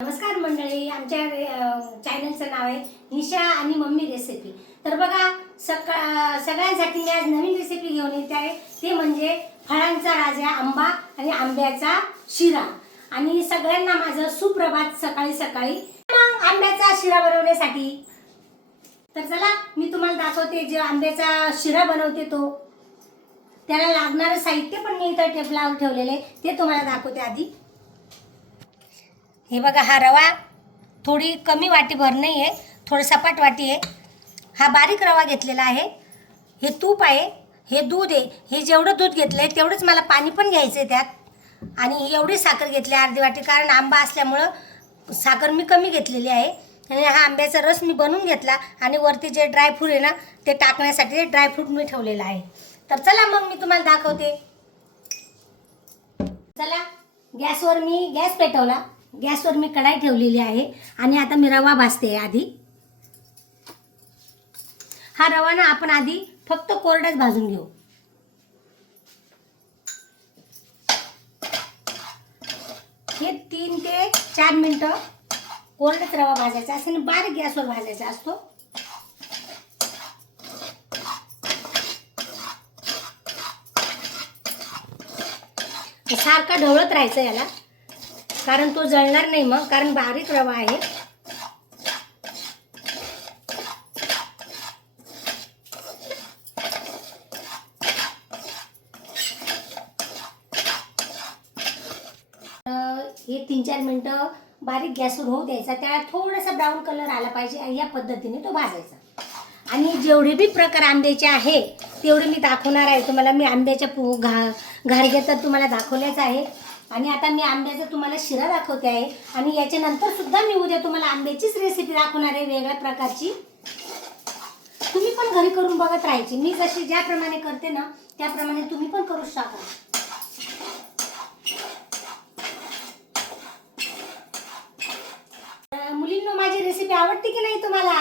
नमस्कार मंडळी आमच्या चॅनलचं नाव आहे निशा आणि मम्मी रेसिपी तर बघा सकाळ सगळ्यांसाठी मी आज नवीन रेसिपी घेऊन येते आहे. ते म्हणजे फळांचा राजा आंबा आणि आंब्याचा शिरा. आणि सगळ्यांना माझं सुप्रभात सकाळी सकाळी. मग आंब्याचा शिरा बनवण्यासाठी. तर चला मी तुम्हाला दाखवते जे आंब्याचा शिरा बनवते तो. त्याला लागणारं साहित्य पण मी इथं टेबलावर ठेवलेलं आहे. ते तुम्हाला दाखवते आधी. हे बघा हा रवा थोडी कमी वाटीभर नाही आहे थोडं सपाट वाटी आहे हा बारीक रवा घेतलेला आहे. हे तूप आहे हे दूध आहे हे जेवढं दूध घेतलं आहे तेवढंच मला पाणी पण घ्यायचं आहे त्यात. आणि एवढी साखर घेतली आहे अर्धी वाटी कारण आंबा असल्यामुळं साखर मी कमी घेतलेली आहे. आणि हा आंब्याचा रस मी बनवून घेतला आणि वरती जे ड्रायफ्रूट आहे ना ते टाकण्यासाठी ड्रायफ्रूट मी ठेवलेलं आहे. तर चला मग मी तुम्हाला दाखवते. चला गॅसवर मी गॅस पेटवला. गॅसवर मी कढाई ठेवलेली आहे आणि आता मी रवा भाजते आधी. हा रवा ना आपण आधी फक्त कोरडाच भाजून घेऊ. हे तीन ते चार मिनटं कोरडाच रवा भाजायचा असं आणि बारीक गॅसवर भाजायचा असतो. सारखा ढवळत राहायचं याला. कारण तो जळणार नाही मग कारण बारीक रवा आहे. हे तीन चार मिनटं बारीक गॅसवर होऊ द्यायचा. त्याला थोडासा ब्राऊन कलर आला पाहिजे या पद्धतीने तो भाजायचा. आणि जेवढे बी प्रकार आंब्याचे आहे तेवढे मी दाखवणार आहे. तुम्हाला मी आंब्याच्या पू घा घारगे तर तुम्हाला दाखवल्याचं आहे. आणि आता मी आंब्याचा तुम्हाला शिरा दाखवते आहे. आणि याच्यानंतर सुद्धा मी उद्या तुम्हाला आंब्याचीच रेसिपी दाखवणार आहे वेगळ्या प्रकारची. तुम्ही पण घरी करून बघत राहायची. मी जशी ज्याप्रमाणे करते ना त्याप्रमाणे तुम्ही पण करू शकाल मुलींनो माझी रेसिपी आवडते की नाही तुम्हाला?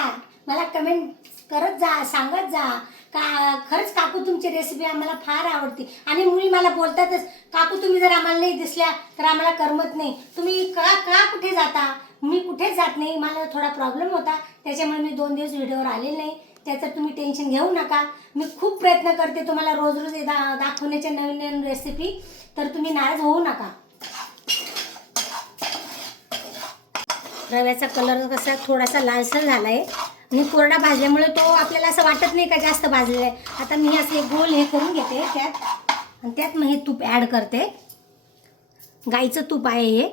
मला कमेंट करत जा सांगत जा. का खरंच काकू तुमची रेसिपी आम्हाला फार आवडते. आणि मुली मला बोलतातच काकू तुम्ही जर आम्हाला नाही दिसल्या तर आम्हाला करमत नाही. तुम्ही का का कुठे जाता? मी कुठेच जात नाही. मला थोडा प्रॉब्लेम होता. त्याच्यामुळे मी दोन दिवस व्हिडिओवर आले नाही. त्याचं तुम्ही टेन्शन घेऊ नका. मी खूप प्रयत्न करते तुम्हाला रोज रोज दा दाखवण्याच्या नवीन नवीन रेसिपी तर तुम्ही नाराज होऊ नका. रव्याचा कलर कसा थोडासा लालसर झाला आहे आणि कोरडा भाजल्यामुळे तो आपल्याला असं वाटत नाही का जास्त भाजलेला आहे. आता मी असं गोल हे करून घेते त्यात. आणि त्यात मग हे तूप ॲड करते. गाईचं तूप आहे हे.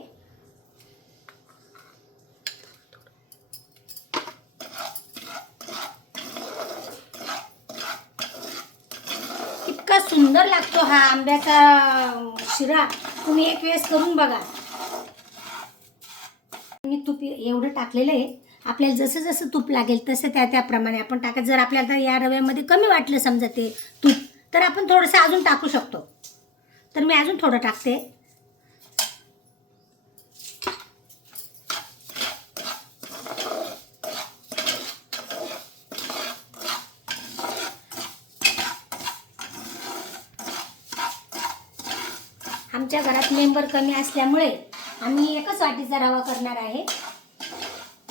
इतका सुंदर लागतो हा आंब्याचा शिरा. तुम्ही एक वेळेस करून बघा. मी तूप एवढं टाकलेलं आहे. आपल्याला जसं जसं तूप लागेल तसं त्या त्याप्रमाणे आपण टाकत जर आपल्याला या रव्यामध्ये कमी वाटलं समजा ते तूप तर आपण थोडंसं अजून टाकू शकतो. तर मी अजून थोडं टाकते. आमच्या घरात मेंबर कमी असल्यामुळे आम्ही एकच वाटीचा रवा करणार आहे.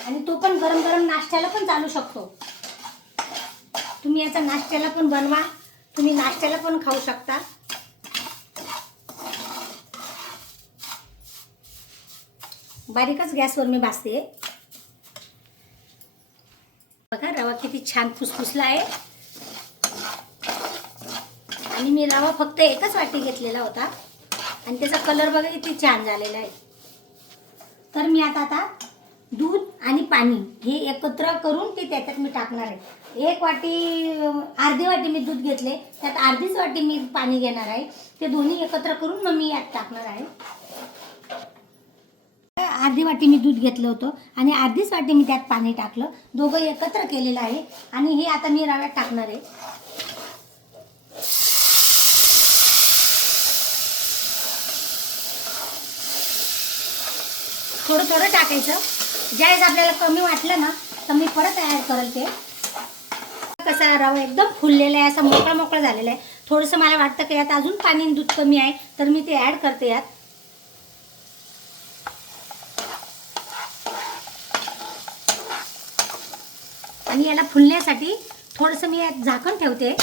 आणि तो पण गरम गरम नाश्त्याला पण चालू शकतो. तुम्ही याचा नाश्त्याला पण बनवा. तुम्ही नाश्त्याला पण खाऊ शकता. बारीकच गॅसवर मी भाजते. बघा रवा किती छान फुसफुसला आहे. आणि मी रवा फक्त एकच वाटी घेतलेला होता. आणि त्याचा कलर बघा किती छान झालेला आहे. तर मी आता आता दूध आणि पाणी हे एकत्र करून ते त्याच्यात मी टाकणार आहे. एक वाटी अर्धी वाटी मी दूध घेतले. त्यात अर्धीच वाटी मी पाणी घेणार आहे. ते दोन्ही एकत्र करून मग मी यात टाकणार आहे. अर्धी वाटी मी दूध घेतलं होतं आणि अर्धीच वाटी मी त्यात पाणी टाकलं. दोघं एकत्र केलेलं आहे आणि हे आता मी रव्यात टाकणार आहे. थोडं थोडं टाकायचं. ज्यावेळेस आपल्याला कमी वाटलं ना तर मी परत ॲड करेल ते. असा रवा एकदम फुललेला आहे असा मोकळा मोकळा झालेला आहे. थोडंसं मला वाटतं की यात अजून पाणी दूध कमी आहे तर मी ते ॲड करते यात. आणि याला फुलण्यासाठी थोडंसं मी यात झाकण ठेवते.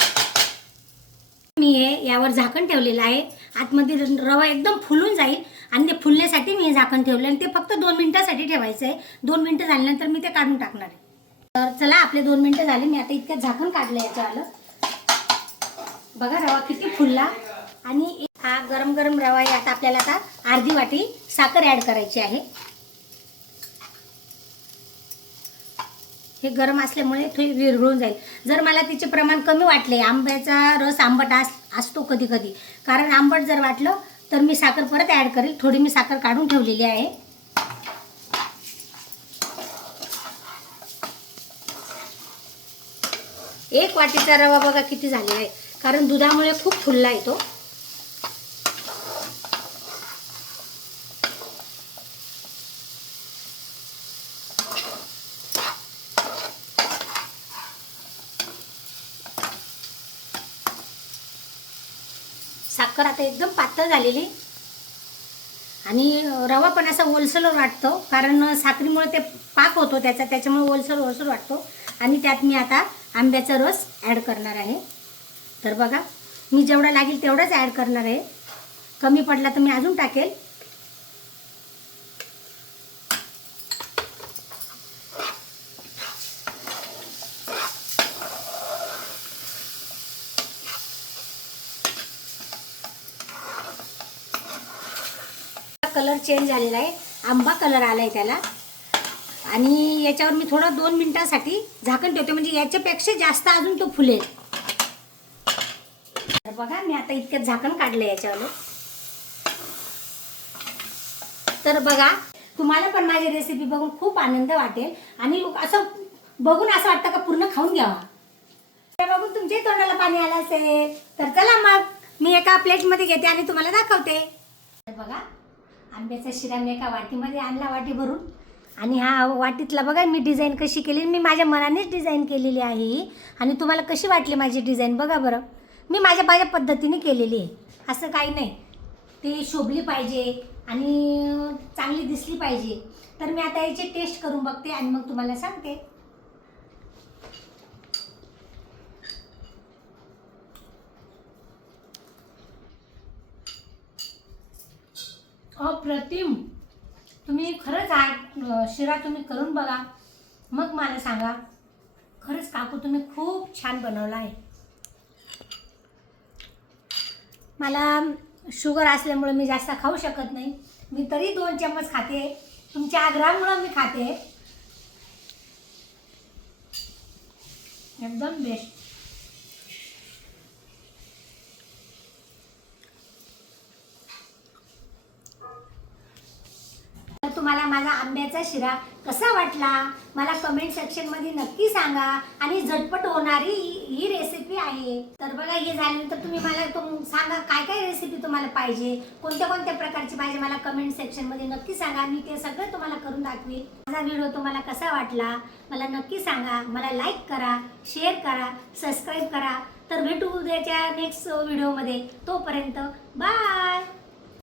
मी हे यावर झाकण ठेवलेलं आहे. आतमध्ये रवा एकदम फुलून जाईल आणि ते फुलण्यासाठी मी हे झाकण ठेवलं आणि ते फक्त दोन मिनटासाठी ठेवायचं आहे. दोन मिनटं झाल्यानंतर मी ते काढून टाकणार आहे. तर चला आपले दोन मिनिटं झाले. मी आता इतक्यात झाकण काढलं आलं बघा रवा किती फुलला. आणि हा गरम गरम रवा आहे. आता आपल्याला आता अर्धी वाटी साखर ॲड करायची आहे. हे गरम असल्यामुळे थोडी विरघळून जाईल. जर मला तिचे प्रमाण कमी वाटले आंब्याचा रस आंबट अस असतो कधी कधी. कारण आंबट जर वाटलं तर मी साखर परत ॲड करेल. थोडी मी साखर काढून ठेवलेली आहे. एक वाटीचा रवा बघा किती झालेला आहे. कारण दुधामुळे खूप फुलला येतो साखर आता एकदम पातळ झालेली. आणि रवा पण असा ओलसर वाटतो. कारण साखरीमुळे ते पाक होतो त्याचा त्याच्यामुळे ओलसर ओलसर वाटतो. आणि त्यात मी आता आंब्याचा रस ॲड करणार आहे. तर बघा मी जेवढा लागेल तेवढाच ॲड करणार आहे. कमी पडला तर मी अजून टाकेल. कलर चेंज झालेला आहे. आंबा कलर आला आहे त्याला. आणि याच्यावर मी थोडं दोन मिनिटासाठी झाकण ठेवते. म्हणजे याच्यापेक्षा जास्त अजून तो फुलेल. तर बघा मी आता इतकं झाकण काढलं याच्यावर. तर बघा तुम्हाला पण माझी रेसिपी बघून खूप आनंद वाटेल. आणि असं बघून असं वाटतं का पूर्ण खाऊन घ्यावा. ते बघून तुमच्याही तोंडाला पाणी आलं असेल. तर चला मग मी एका प्लेटमध्ये घेते आणि तुम्हाला दाखवते. तर बघा आंब्याचा शिरा मी एका वाटीमध्ये आणला वाटी भरून आणि हा वाटीतला बघा मी डिझाईन कशी केली. मी माझ्या मनानेच डिझाईन केलेली आहे. आणि तुम्हाला कशी वाटली माझी डिझाईन बघा बरं. मी माझ्या माझ्या पद्धतीने केलेली आहे. असं काही नाही. ती शोभली पाहिजे आणि चांगली दिसली पाहिजे. तर मी आता याची टेस्ट करून बघते आणि मग तुम्हाला सांगते. अप्रतिम. तुम्ही खरंच हा शिरा तुम्ही करून बघा. मग मला सांगा खरंच काकू तुम्ही खूप छान बनवला आहे. मला शुगर असल्यामुळे मी जास्त खाऊ शकत नाही. मी तरी दोन चम्मच खाते. तुमच्या आग्रहामुळं मी खाते. एकदम बेस्ट तर तुम्हाला माझा आंब्याचा शिरा कसा वाटला? मला कमेंट सेक्शनमध्ये नक्की सांगा. आणि झटपट होणारी ही रेसिपी आहे. तर बघा हे झाल्यानंतर तुम्ही मला तुम सांगा काय काय रेसिपी तुम्हाला पाहिजे. कोणत्या कोणत्या प्रकारची पाहिजे मला कमेंट सेक्शनमध्ये नक्की सांगा. मी ते सगळं तुम्हाला करून दाखवेल माझा व्हिडिओ तुम्हाला कसा वाटला? मला नक्की सांगा. मला लाईक करा शेअर करा सबस्क्राईब करा. तर भेटू उद्याच्या नेक्स्ट व्हिडिओमध्ये तोपर्यंत बाय